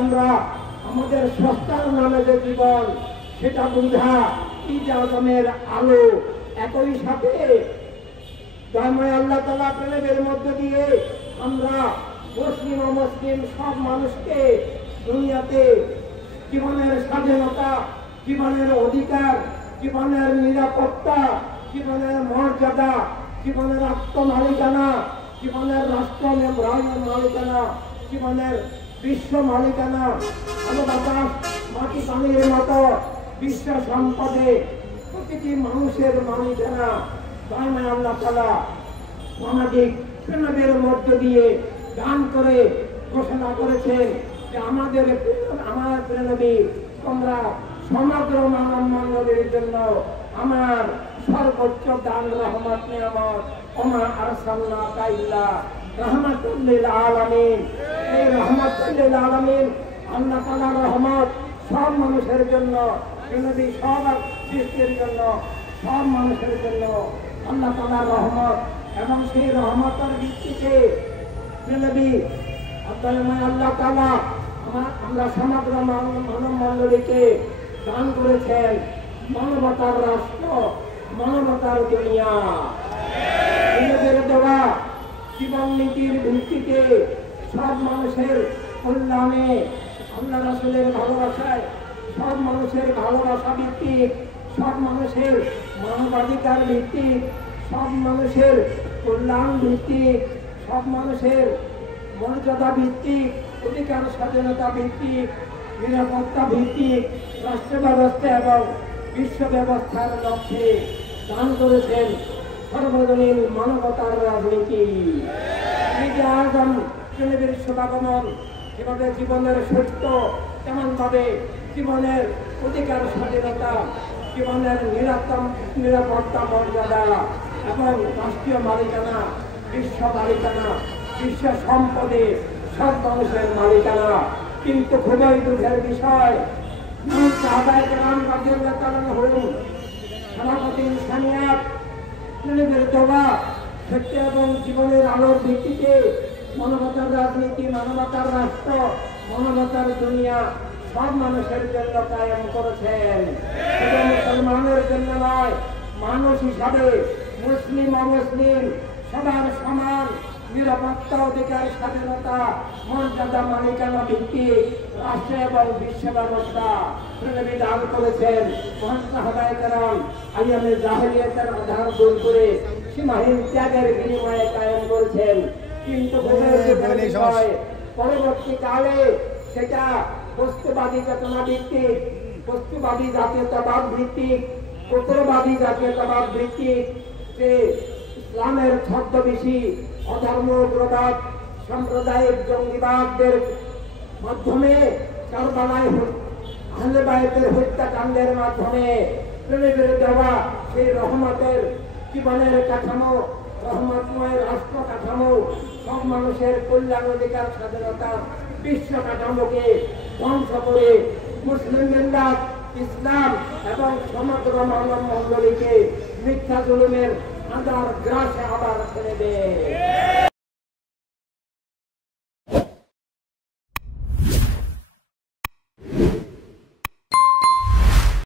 আমরা আমাদের স্রষ্টার নামে যে জীবন সেটা বুঝা ঈদ আজমের আলো, একই সাথে দয়াময় আল্লাহ তাআলা প্রেমের মধ্য দিয়ে আমরা মুসলিম অমুসলিম সব মানুষকে দুনিয়াতে জীবনের স্বাধীনতা, জীবনের অধিকার, জীবনের নিরাপত্তা, জীবনের মর্যাদা, জীবনের আত্মমালিকানা, জীবনের রাষ্ট্র মালিকানা, জীবনের বিশ্ব মালিকানা, বাতাস মাটি পানির মতো বিশ্ব সম্পদে প্রতিটি মানুষের মালিকানা দয়াময় আল্লাহ তাআলা সামাজিক প্রেমের মধ্য দিয়ে দান করে ঘোষণা করেছেন যে আমার প্রেরণী তোমরা সমগ্র মানব মণ্ডলীর জন্য আমার সর্বোচ্চ দান রহমত নিয়ামত ওমা আরসালনাকা ইল্লা রাহমাতাল লিল আলামিন। এই রাহমাতাল লিল আলামিন আল্লাহ তাআলার রহমত সব মানুষের জন্য, প্রেরণী সব সৃষ্টির জন্য, সব মানুষের জন্য আল্লাহ তাআলার রহমত। এবং সেই রহমতের ভিত্তিতে প্রেরণী আল্লাহ তাআলা আমরা সমগ্র মানব মণ্ডলীকে দান করেছেন মানবতার রাষ্ট্র, মানবতার দুনিয়া। নিজেদের দেওয়া জীবন নীতির ভিত্তিতে সব মানুষের কল্যাণে, আল্লাহ রাসূলের ভালোবাসায় সব মানুষের ভালোবাসা ভিত্তিক, সব মানুষের মানবাধিকার ভিত্তিক, সব মানুষের কল্যাণ ভিত্তিক, সব মানুষের মর্যাদা ভিত্তিক, অধিকার স্বাধীনতা ভিত্তিক, নিরাপত্তা ভিত্তিক রাষ্ট্র ব্যবস্থা এবং বিশ্ব ব্যবস্থার লক্ষ্যে দান করেছেন সর্বজনীন মানবতার রাজনীতি। ঈদে আজম নবীর শুভাগমন যেভাবে জীবনের সত্য, তেমনভাবে জীবনের অধিকার স্বাধীনতা, জীবনের নিরাপত্তা মর্যাদা এবং রাষ্ট্রীয় মালিকানা, বিশ্ব মালিকানা, বিশ্ব সম্পদে সব মানুষের মালিকানা। কিন্তু খুবই দুঃখের বিষয়, সত্য এবং জীবনের আলোর ভিত্তিতে মানবতার রাজনীতি, মানবতার রাষ্ট্র, মানবতার দুনিয়া সব মানুষের জন্য কায়েম করেছেন। শুধু মুসলমানের জন্য নয়, মানুষ হিসাবে মুসলিম অমুসলিম সবার সমান নিরাপত্তা, অধিকার, স্বাধীনতা, মর্যাদা, মালিকানা ভিত্তিক রাষ্ট্র এবং বিশ্ব ব্যবস্থা প্রেরণী দান করেছেন। মহান সাহাবায়ে কেরাম আইয়ামে জাহেলিয়াতের আধার দূর করে সীমাহীন ত্যাগের বিনিময়ে কায়েম করেছেন। কিন্তু পরবর্তীকালে সেটা বস্তুবাদী চেতনা ভিত্তিক, বস্তুবাদী জাতীয়তাবাদ ভিত্তিক, পুত্রবাদী জাতীয়তাবাদ ভিত্তিক, যে ইসলামের ছদ্মবেশী অধর্ম, উগ্রবাদ, সাম্প্রদায়িক জঙ্গিবাদদের মাধ্যমে, কারবালায় আহলে বায়তের হত্যাকাণ্ডের মাধ্যমে প্রেরণী দেওয়া সেই রহমতের জীবনের কাঠামো, রহমতময় রাষ্ট্র কাঠামো, সব মানুষের কল্যাণ, অধিকার, স্বাধীনতা, বিশ্ব কাঠামোকে ধ্বংস করে মুসলিম মিল্লাত, ইসলাম এবং সমগ্র মানব মণ্ডলীকে মিথ্যা জুলুমের আন্ধার গ্রাসে আবার ছেড়ে দেয়।